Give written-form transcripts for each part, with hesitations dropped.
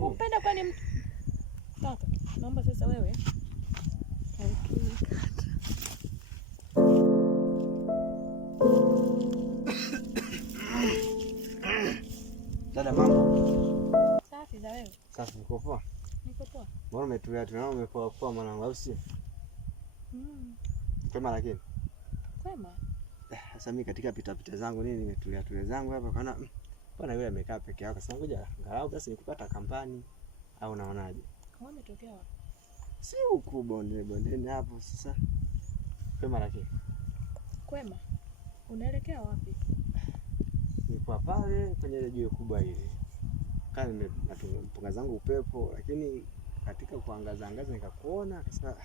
Umpenda kwani kaka? Naomba sasa wewe. Dada, mambo? Safi za wewe? Safi, niko poa. Niko poa. Mbona umetulia tu na umepoa poa mwanangu, au sio? Kwema lakini. Kwema. Sasa mimi katika pita zangu nimetulia zangu hapa kana bwana yule amekaa peke yake. Sasa ngoja angalau basi nikupata kampani au unaonaje? Kwa umetokea wapi? Si huku bondeni hapo sasa. Kwema lakini. Kwema. Unaelekea wapi? Niko pale kwenye ile jiwe kubwa ile. Kana nimepunga zangu upepo, lakini katika kuangaza nikakuona akasema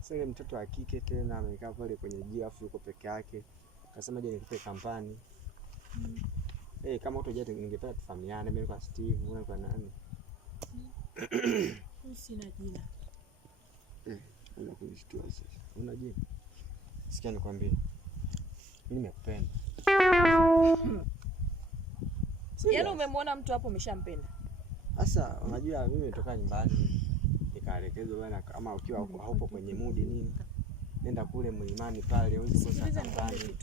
sasa ile mtoto wa kike tena amekaa pale kwenye jiwe afu yuko peke yake. Akasema je, nikupe kampani. Kama utoje ningependa tufahamiane, mimi kwa Steve, una kwa nani? Sina jina. Unataka kunishtua sasa. Una jina? Sikia nikwambie. Mimi nimekupenda. Yaani umemwona mtu hapo umeshampenda. Sasa unajua mimi nimetoka nyumbani nikaelekezwa bwana, kama ukiwa haupo kwenye mudi nini, nenda kule mlimani pale usisikilize kampani.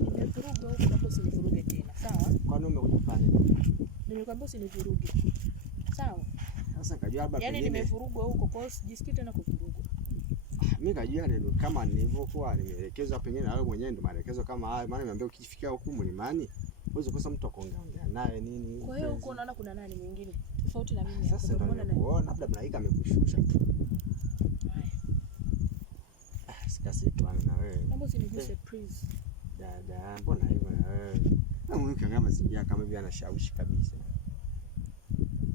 Nimevuruga huko hapo, usinivuruge tena. Sawa? Kwa nini umekuja kufanya nini? Nimekwambia usinivuruge. Sawa? Sasa kajua labda yaani nimevurugwa huko, kwa hiyo sijisikii tena kuvurugwa. Mimi kajua ndio kama nilivyokuwa nimeelekezwa, pengine na wewe mwenyewe ndio maelekezo kama hayo, maana nimeambia ukifikia huko mlimani uweze kosa mtu akuongea naye nini. Kwa hiyo huko unaona kuna nani mwingine tofauti na mimi? Sasa unaona nani? Labda mnaika amekushusha tu. Sikasi tu na wewe. Mambo usiniguse please. Dada, mbona hivyo na wewe? Na mimi ukiangalia mazingira kama hivi anashawishi kabisa.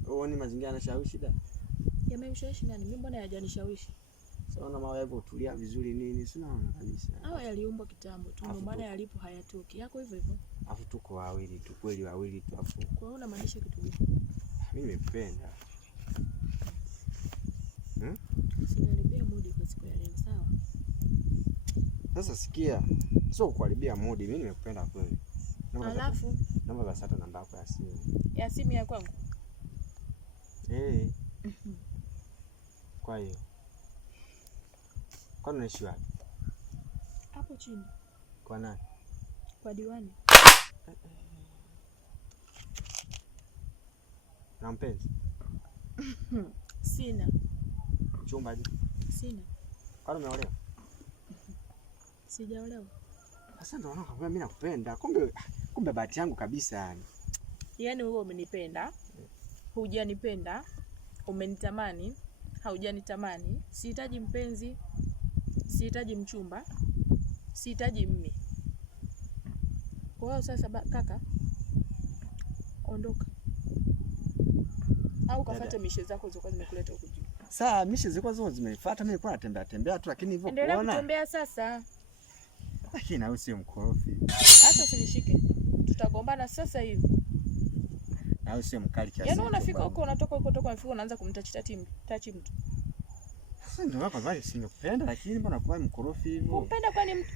Uone mazingira anashawishi da. Yamemshawishi nani? Mimi mbona hajanishawishi? Saona mawe hapo utulia vizuri nini? Sina unaona kabisa. Hao yaliumbwa kitambo tu, ndio maana yalipo hayatoki. Yako hivyo hivyo. Afu tuko wawili tu, kweli wawili tu afu. Kwa hiyo unamaanisha kitu gani? Mimi nimependa. Usiniharibie mood kwa siku ya leo, sawa? Sasa sikia, sio kuharibia mood, mimi nimekupenda kweli. Alafu namba basi hata namba yako ya simu. Ya simu ya kwangu? Kwa hiyo. Kwa nini unaishi wapi? Hapo chini. Kwa nani? Kwa diwani. Na mpenzi? Sina. Chumba je? Sina. Kwa nini umeolewa? Sijaolewa. Sasa ndio nakwambia mimi nakupenda. Kumbe bahati yangu kabisa yani. Yaani wewe umenipenda, hujanipenda, umenitamani, haujanitamani, sihitaji mpenzi, sihitaji mchumba, sihitaji mume. Kwa hiyo sasa kaka, ondoka. Au kafuate mishe zako zilizokuwa zimekuleta huku juu. Sasa mishe zilikuwa zimenifuata, mimi nilikuwa natembea tu, lakini hivyo kuona. Endelea kutembea sasa. Lakini na wewe sio mkorofi. Hata usinishike. Tutagombana sasa hivi. Na wewe sio mkali kiasi. Yaani unafika huko, unatoka huko, unafika unaanza kumtouch mtu. Sasa ndio wako bali simekupenda, lakini mbona kwa mkorofi hivyo? Umpenda kwani mtu?